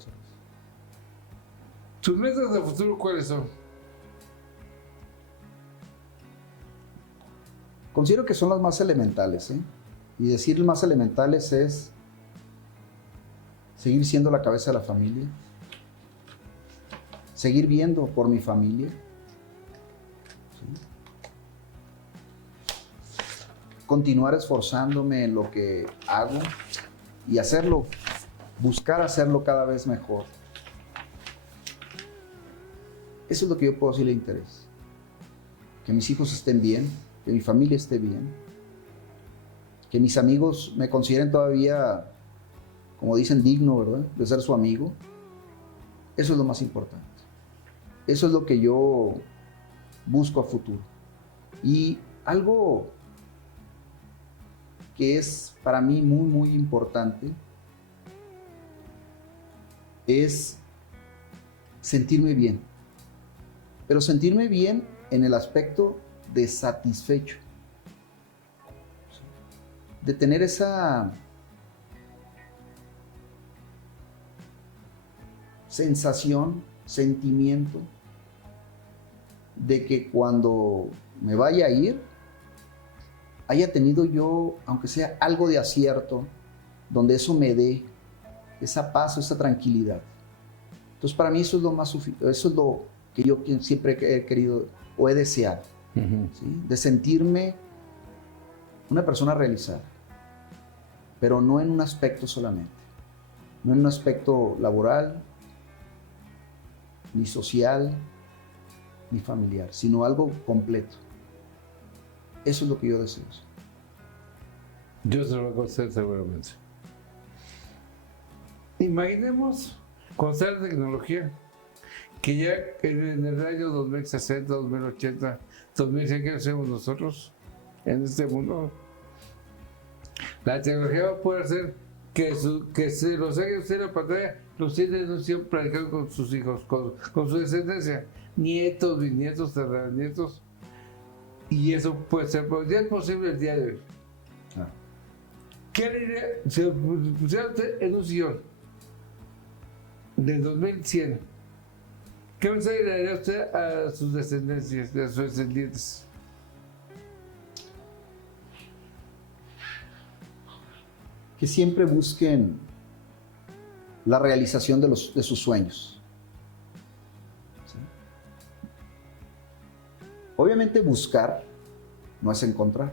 ¿Sus metas de futuro cuáles son? Considero que son las más elementales, ¿eh? Y decir más elementales es seguir siendo la cabeza de la familia, seguir viendo por mi familia, ¿sí? Continuar esforzándome en lo que hago y hacerlo, buscar hacerlo cada vez mejor. Eso es lo que yo puedo decirle interés. Que mis hijos estén bien, que mi familia esté bien, que mis amigos me consideren todavía, como dicen, digno, ¿verdad?, de ser su amigo. Eso es lo más importante. Eso es lo que yo busco a futuro. Y algo que es para mí muy, muy importante es sentirme bien. Pero sentirme bien en el aspecto de satisfecho. De tener esa sensación, sentimiento de que cuando me vaya a ir, haya tenido yo, aunque sea algo de acierto, donde eso me dé esa paz, esa tranquilidad. Entonces, para mí eso es lo más, eso es lo que yo siempre he querido o he deseado. ¿sí? De sentirme una persona realizada, pero no en un aspecto solamente, no en un aspecto laboral, ni social, ni familiar, sino algo completo. Eso es lo que yo deseo. Yo se lo voy a conceder seguramente. Imaginemos con esta tecnología que ya en el año 2060, 2080, 2100, ¿qué hacemos nosotros en este mundo? La tecnología va a poder hacer que se los haga usted en la pantalla, los tiene en un tiempo platicando con sus hijos, con su descendencia, nietos, bisnietos, tataranietos, y eso puede ser, pues ya es posible el día de hoy. ¿Qué haría si pusiera usted en un sillón del 2100? ¿Qué mensaje le daría usted a sus descendencias, a sus descendientes? Que siempre busquen la realización de sus sueños. ¿Sí? Obviamente buscar no es encontrar.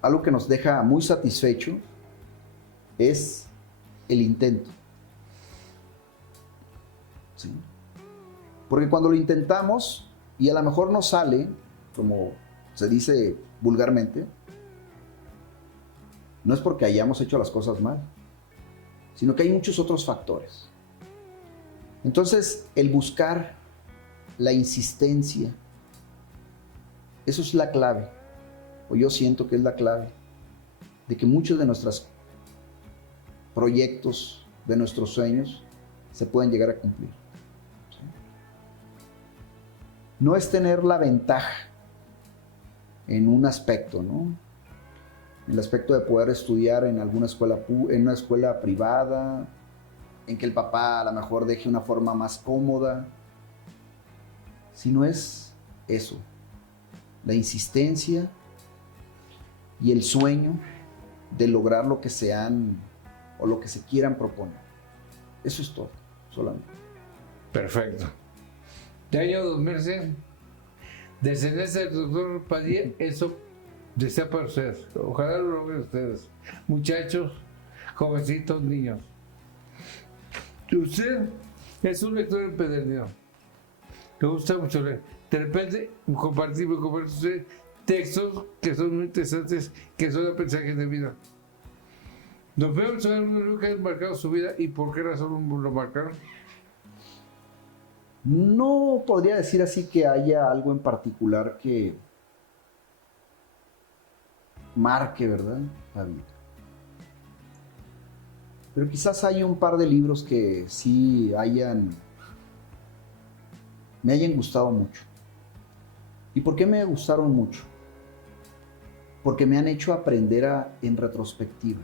Algo que nos deja muy satisfecho es el intento. ¿Sí? Porque cuando lo intentamos y a lo mejor no sale, como se dice vulgarmente, no es porque hayamos hecho las cosas mal, sino que hay muchos otros factores. Entonces, el buscar, la insistencia, eso es la clave, o yo siento que es la clave, de que muchos de nuestros proyectos, de nuestros sueños, se pueden llegar a cumplir. ¿Sí? No es tener la ventaja en un aspecto, ¿no? El aspecto de poder estudiar en alguna escuela, en una escuela privada, en que el papá a lo mejor deje una forma más cómoda, sino es eso, la insistencia y el sueño de lograr lo que sean o lo que se quieran proponer. Eso es todo, solamente. Perfecto. De año 2100, descendencia del doctor Padilla, eso desea para ustedes. Ojalá lo logren ustedes. Muchachos, jovencitos, niños. Usted es un lector empedernido. Le gusta mucho leer. De repente, compartir usted textos que son muy interesantes, que son aprendizajes de vida. ¿Nos vemos saber un libro que ha marcado su vida y por qué razón lo marcaron? No podría decir así que haya algo en particular que marque, ¿verdad?, la vida. Pero quizás hay un par de libros que sí me hayan gustado mucho. ¿Y por qué me gustaron mucho? Porque me han hecho aprender en retrospectiva.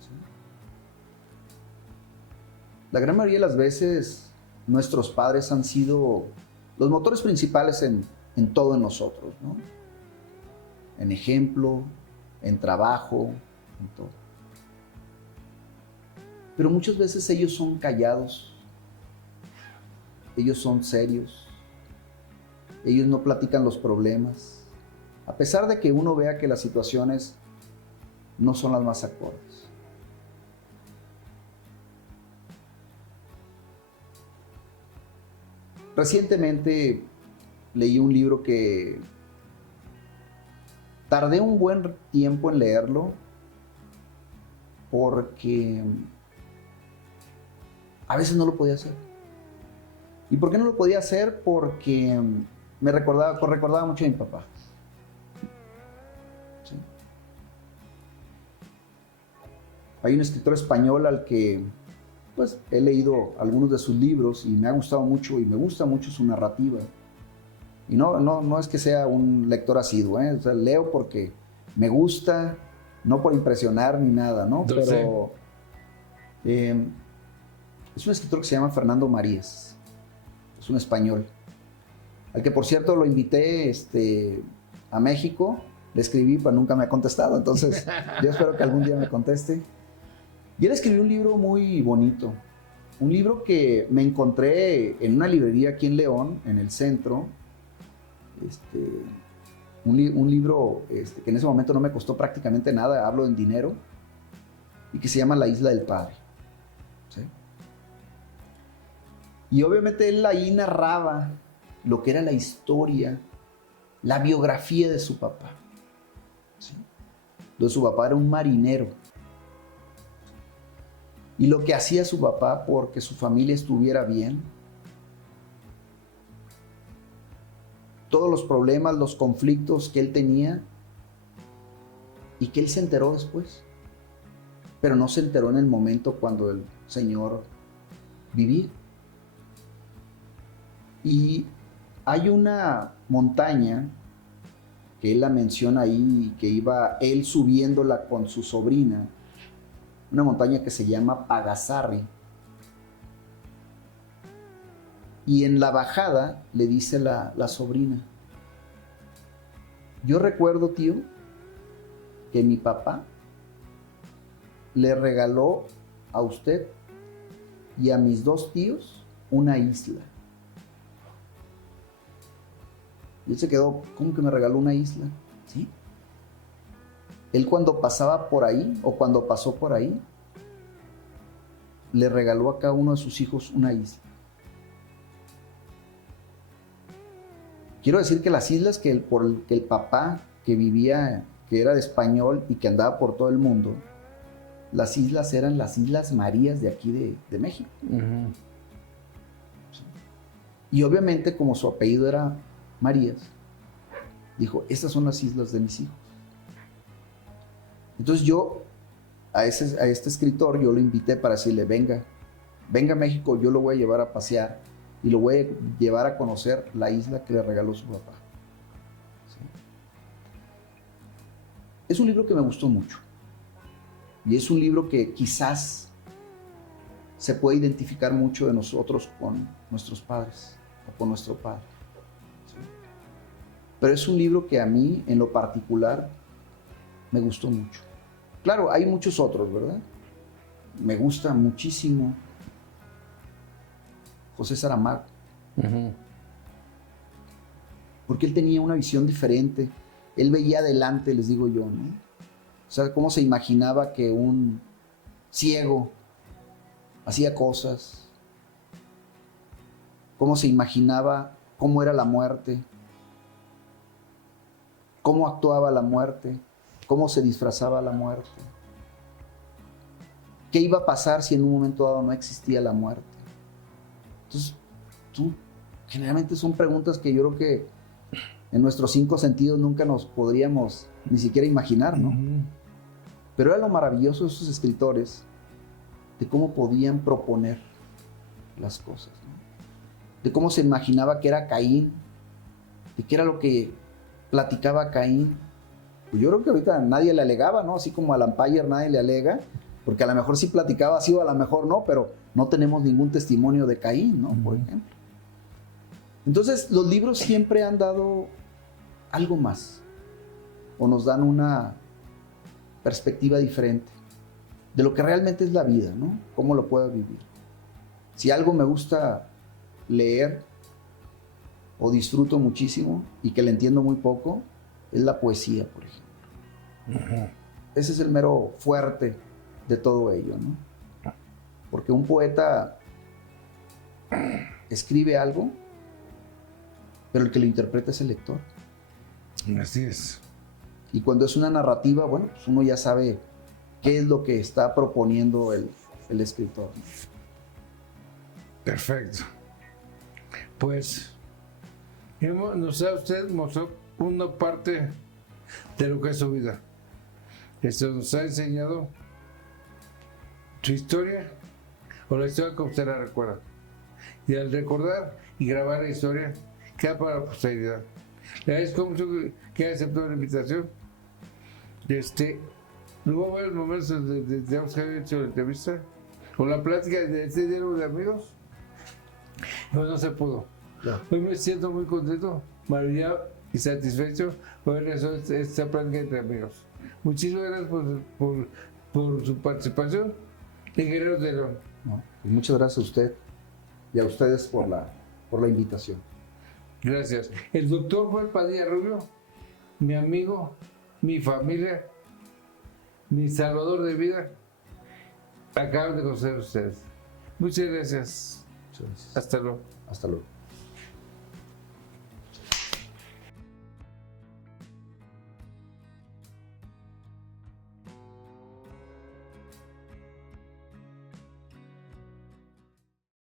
¿Sí? La gran mayoría de las veces nuestros padres han sido los motores principales en todo en nosotros, ¿no? En ejemplo, en trabajo, en todo. Pero muchas veces ellos son callados, ellos son serios, ellos no platican los problemas, a pesar de que uno vea que las situaciones no son las más acordes. Recientemente leí un libro que tardé un buen tiempo en leerlo porque a veces no lo podía hacer. ¿Y por qué no lo podía hacer? Porque me recordaba mucho a mi papá. ¿Sí? Hay un escritor español al que pues he leído algunos de sus libros y me ha gustado mucho y me gusta mucho su narrativa. Y no es que sea un lector asiduo, ¿eh? O sea, leo porque me gusta, no por impresionar ni nada, ¿no? Pero es un escritor que se llama Fernando Marías, es un español, al que por cierto lo invité a México, le escribí pero nunca me ha contestado, entonces yo espero que algún día me conteste. Y él escribió un libro muy bonito, Un libro que me encontré en una librería aquí en León, en el centro. Un libro que en ese momento no me costó prácticamente nada, hablo en dinero, y que se llama La Isla del Padre. ¿Sí? Y obviamente él ahí narraba lo que era la historia, la biografía de su papá. ¿Sí? Entonces su papá era un marinero. Y lo que hacía su papá porque su familia estuviera bien. Todos los problemas, los conflictos que él tenía y que él se enteró después. Pero no se enteró en el momento cuando el Señor vivía. Y hay una montaña que él la menciona ahí, que iba él subiéndola con su sobrina, una montaña que se llama Pagasarri. Y en la bajada le dice la sobrina: yo recuerdo, tío, que mi papá le regaló a usted y a mis 2 tíos una isla. Y él se quedó: ¿cómo que me regaló una isla? ¿Sí? Él cuando pasaba por ahí, o cuando pasó por ahí, le regaló a cada uno de sus hijos una isla. Quiero decir que las islas que el papá que vivía, que era de español y que andaba por todo el mundo, las islas eran las Islas Marías de aquí de México. Uh-huh. Y obviamente, como su apellido era Marías, dijo: estas son las islas de mis hijos. Entonces yo a este escritor yo lo invité para decirle: venga a México, yo lo voy a llevar a pasear y lo voy a llevar a conocer la isla que le regaló su papá. ¿Sí? Es un libro que me gustó mucho, y es un libro que quizás se puede identificar mucho de nosotros con nuestros padres o con nuestro padre. ¿Sí? Pero es un libro que a mí, en lo particular, me gustó mucho. Claro, hay muchos otros, ¿verdad? Me gusta muchísimo José Saramago. Uh-huh. Porque él tenía una visión diferente. Él veía adelante, les digo yo, ¿no? O sea, cómo se imaginaba que un ciego hacía cosas. Cómo se imaginaba cómo era la muerte. Cómo actuaba la muerte. Cómo se disfrazaba la muerte. ¿Qué iba a pasar si en un momento dado no existía la muerte? Entonces, generalmente son preguntas que yo creo que en nuestros 5 sentidos nunca nos podríamos ni siquiera imaginar, ¿no? Uh-huh. Pero era lo maravilloso de esos escritores, de cómo podían proponer las cosas, ¿no? De cómo se imaginaba que era Caín, de qué era lo que platicaba Caín. Pues yo creo que ahorita nadie le alegaba, ¿no? Así como a Lampire nadie le alega, porque a lo mejor sí platicaba así o a lo mejor no, pero no tenemos ningún testimonio de Caín, ¿no? Por ejemplo. Entonces, los libros siempre han dado algo más, o nos dan una perspectiva diferente de lo que realmente es la vida, ¿no? Cómo lo puedo vivir. Si algo me gusta leer o disfruto muchísimo y que le entiendo muy poco, es la poesía, por ejemplo. Uh-huh. Ese es el mero fuerte de todo ello, ¿no? Porque un poeta escribe algo, pero el que lo interpreta es el lector. Así es. Y cuando es una narrativa, bueno, pues uno ya sabe qué es lo que está proponiendo el escritor. Perfecto. Pues nos ha usted mostrado una parte de lo que es su vida. Esto nos ha enseñado su historia o la historia que usted la recuerda. Y al recordar y grabar la historia, queda para la posteridad. Le agradezco mucho que haya aceptado la invitación. Luego varios momentos de que había hecho la entrevista o la plática de este diálogo de amigos, pero no se pudo. Ya. Hoy me siento muy contento, maravillado y satisfecho por haber hecho esta plática entre amigos. Muchísimas gracias por su participación en Guerreros de León. ¿no? Y muchas gracias a usted y a ustedes por la invitación. Gracias. El doctor Juan Padilla Rubio, mi amigo, mi familia, mi salvador de vida, acaban de conocer ustedes. Muchas gracias. Muchas gracias. Hasta luego. Hasta luego.